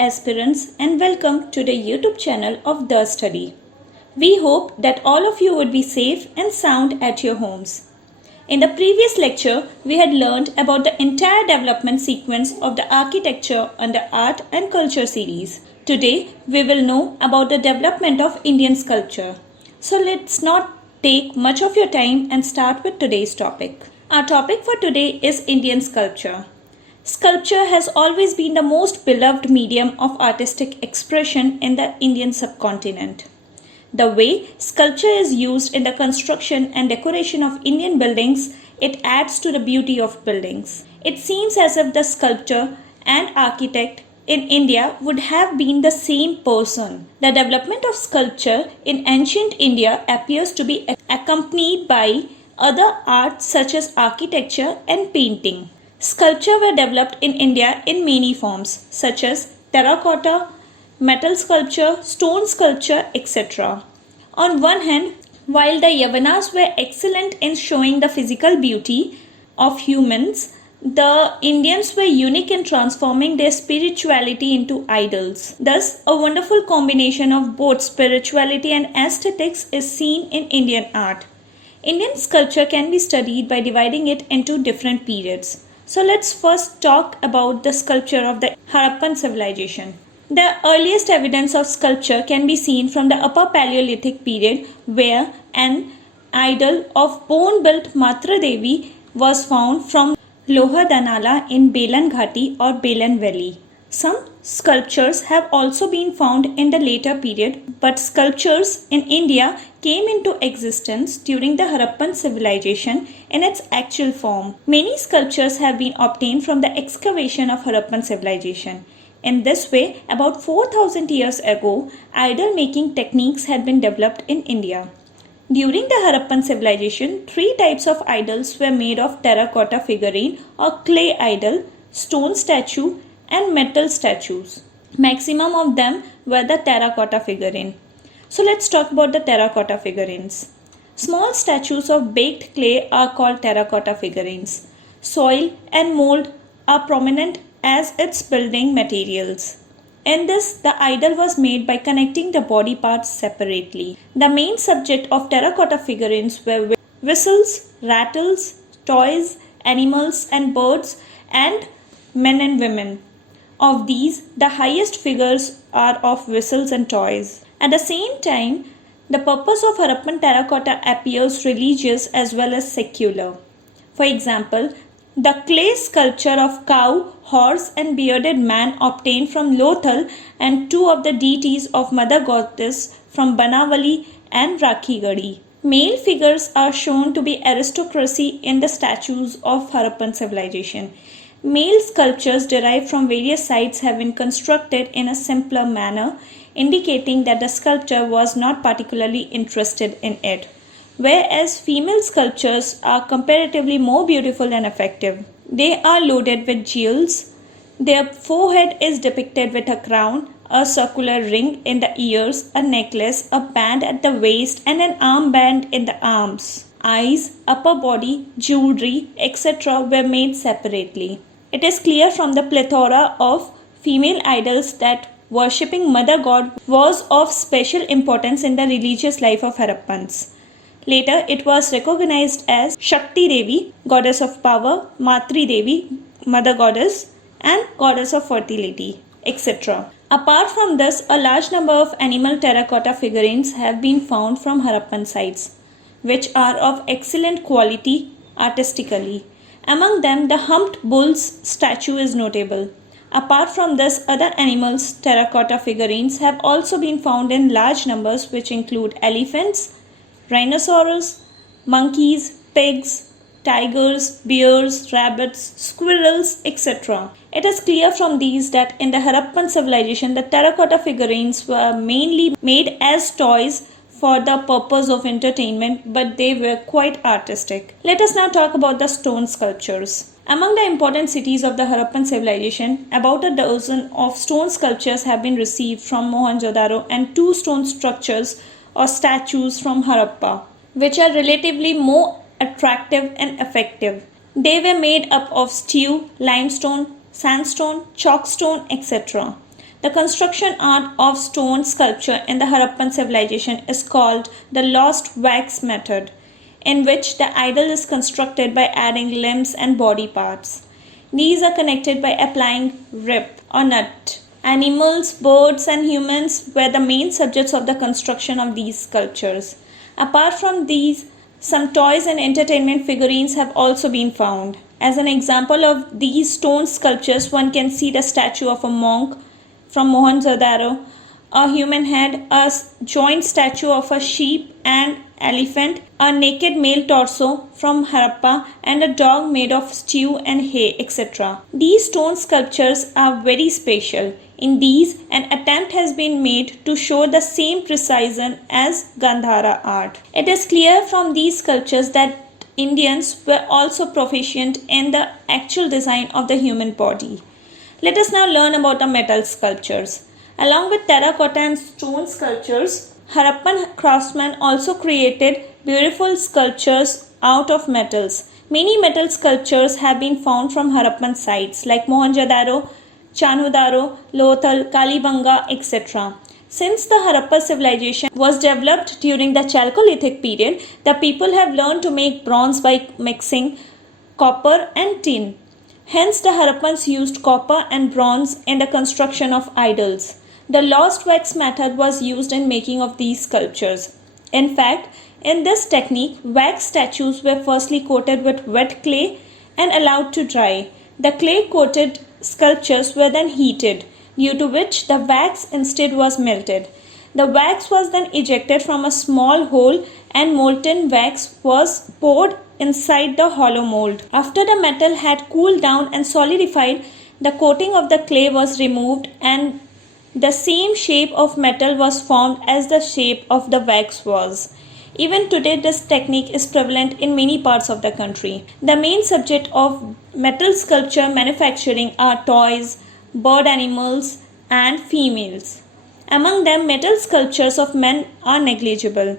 aspirants, and welcome to the YouTube channel of The Study. We hope that all of you would be safe and sound at your homes. In the previous lecture, we had learned about the entire development sequence of the architecture under Art and Culture series. Today, we will know about the development of Indian sculpture. So let's not take much of your time and start with today's topic. Our topic for today is Indian sculpture. Sculpture has always been the most beloved medium of artistic expression in the Indian subcontinent. The way sculpture is used in the construction and decoration of Indian buildings, it adds to the beauty of buildings. It seems as if the sculptor and architect in India would have been the same person. The development of sculpture in ancient India appears to be accompanied by other arts such as architecture and painting. Sculpture were developed in India in many forms such as terracotta, metal sculpture, stone sculpture, etc. On one hand, while the Yavanas were excellent in showing the physical beauty of humans, the Indians were unique in transforming their spirituality into idols. Thus, a wonderful combination of both spirituality and aesthetics is seen in Indian art. Indian sculpture can be studied by dividing it into different periods. So let's first talk about the sculpture of the Harappan civilization. The earliest evidence of sculpture can be seen from the Upper Paleolithic period, where an idol of bone-built Matra Devi was found from Lohadanala in Belan Ghati or Belan Valley. Some sculptures have also been found in the later period, but sculptures in India came into existence during the Harappan civilization in its actual form. Many sculptures have been obtained from the excavation of Harappan civilization. In this way, about 4,000 years ago, idol making techniques had been developed in India. During the Harappan civilization, three types of idols were made of terracotta figurine or clay idol, stone statue, and metal statues. Maximum of them were the terracotta figurine. So let's talk about the terracotta figurines. Small statues of baked clay are called terracotta figurines. Soil and mold are prominent as its building materials. In this, the idol was made by connecting the body parts separately. The main subject of terracotta figurines were whistles, rattles, toys, animals and birds, and men and women. Of these, the highest figures are of whistles and toys. At the same time, the purpose of Harappan terracotta appears religious as well as secular. For example, the clay sculpture of cow, horse and bearded man obtained from Lothal and two of the deities of Mother Goddess from Banavali and Rakhigadi. Male figures are shown to be aristocracy in the statues of Harappan civilization. Male sculptures derived from various sites have been constructed in a simpler manner, indicating that the sculptor was not particularly interested in it, whereas female sculptures are comparatively more beautiful and effective. They are loaded with jewels. Their forehead is depicted with a crown, a circular ring in the ears, a necklace, a band at the waist, and an armband in the arms. Eyes, upper body, jewelry, etc. were made separately. It is clear from the plethora of female idols that worshipping Mother God was of special importance in the religious life of Harappans. Later, it was recognized as Shakti Devi, goddess of power, Matri Devi, mother goddess, and goddess of fertility, etc. Apart from this, a large number of animal terracotta figurines have been found from Harappan sites, which are of excellent quality artistically. Among them, the humped bull's statue is notable. Apart from this, other animals' terracotta figurines have also been found in large numbers, which include elephants, rhinoceros, monkeys, pigs, tigers, bears, rabbits, squirrels, etc. It is clear from these that in the Harappan civilization, the terracotta figurines were mainly made as toys for the purpose of entertainment, but they were quite artistic. Let us now talk about the stone sculptures. Among the important cities of the Harappan civilization, about a dozen of stone sculptures have been received from Mohenjo-daro and two stone structures or statues from Harappa, which are relatively more attractive and effective. They were made up of stew, limestone, sandstone, chalkstone, etc. The construction art of stone sculpture in the Harappan civilization is called the lost wax method, in which the idol is constructed by adding limbs and body parts. These are connected by applying rip or nut. Animals, birds, and humans were the main subjects of the construction of these sculptures. Apart from these, some toys and entertainment figurines have also been found. As an example of these stone sculptures, one can see the statue of a monk from Mohenjo-daro, a human head, a joint statue of a sheep and elephant, a naked male torso from Harappa, and a dog made of stew and hay, etc. These stone sculptures are very special. In these, an attempt has been made to show the same precision as Gandhara art. It is clear from these sculptures that Indians were also proficient in the actual design of the human body. Let us now learn about the metal sculptures. Along with terracotta and stone sculptures, Harappan craftsmen also created beautiful sculptures out of metals. Many metal sculptures have been found from Harappan sites like Mohenjo-daro, Chanhu-daro, Lothal, Kalibanga, etc. Since the Harappa civilization was developed during the Chalcolithic period, the people have learned to make bronze by mixing copper and tin. Hence, the Harappans used copper and bronze in the construction of idols. The lost wax method was used in making of these sculptures. In fact, in this technique, wax statues were firstly coated with wet clay and allowed to dry. The clay-coated sculptures were then heated, due to which the wax instead was melted. The wax was then ejected from a small hole and molten wax was poured inside the hollow mold. After the metal had cooled down and solidified, the coating of the clay was removed and the same shape of metal was formed as the shape of the wax was. Even today, this technique is prevalent in many parts of the country. The main subject of metal sculpture manufacturing are toys, bird animals, and females. Among them, metal sculptures of men are negligible.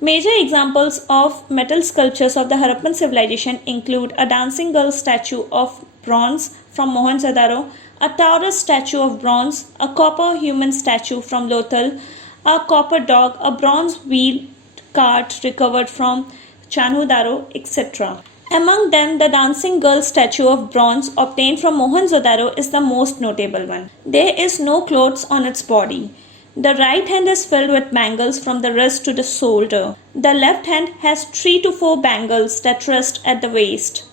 Major examples of metal sculptures of the Harappan civilization include a dancing girl statue of bronze from Mohenjo-daro, a Taurus statue of bronze, a copper human statue from Lothal, a copper dog, a bronze wheel cart recovered from Chanhu-daro, etc. Among them, the dancing girl statue of bronze obtained from Mohenjo-daro is the most notable one. There is no clothes on its body. The right hand is filled with bangles from the wrist to the shoulder. The left hand has 3 to 4 bangles that rest at the waist.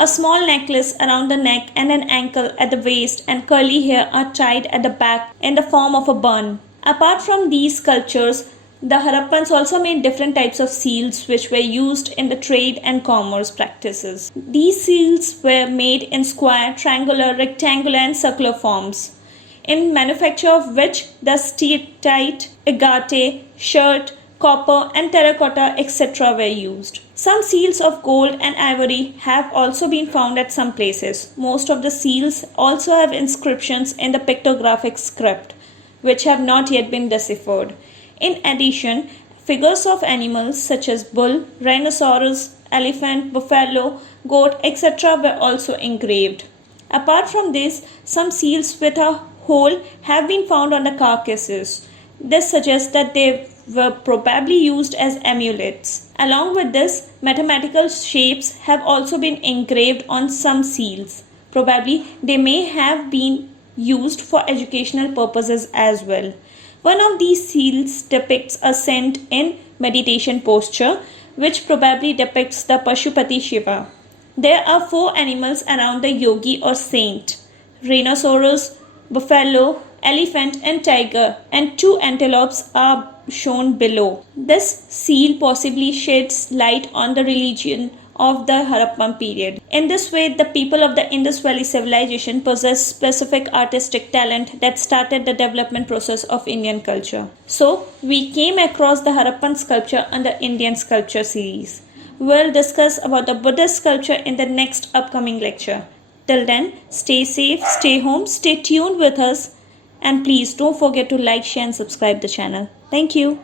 A small necklace around the neck and an ankle at the waist and curly hair are tied at the back in the form of a bun. Apart from these sculptures, the Harappans also made different types of seals which were used in the trade and commerce practices. These seals were made in square, triangular, rectangular and circular forms, in manufacture of which the steatite, agate, shirt, copper and terracotta etc. were used. Some seals of gold and ivory have also been found at some places. Most of the seals also have inscriptions in the pictographic script, which have not yet been deciphered. In addition, figures of animals such as bull, rhinoceros, elephant, buffalo, goat, etc. were also engraved. Apart from this, some seals with a hole have been found on the carcasses. This suggests that they were probably used as amulets. Along with this, mathematical shapes have also been engraved on some seals. Probably they may have been used for educational purposes as well. One of these seals depicts a saint in meditation posture, which probably depicts the Pashupati Shiva. There are 4 animals around the yogi or saint: rhinoceros, buffalo, elephant and tiger, and 2 antelopes are shown below. This seal possibly sheds light on the religion of the Harappan period. In this way, the people of the Indus Valley civilization possessed specific artistic talent that started the development process of Indian culture. So, we came across the Harappan sculpture under Indian sculpture series. We'll discuss about the Buddhist sculpture in the next upcoming lecture. Till then, stay safe, stay home, stay tuned with us, and please don't forget to like, share and subscribe the channel. Thank you.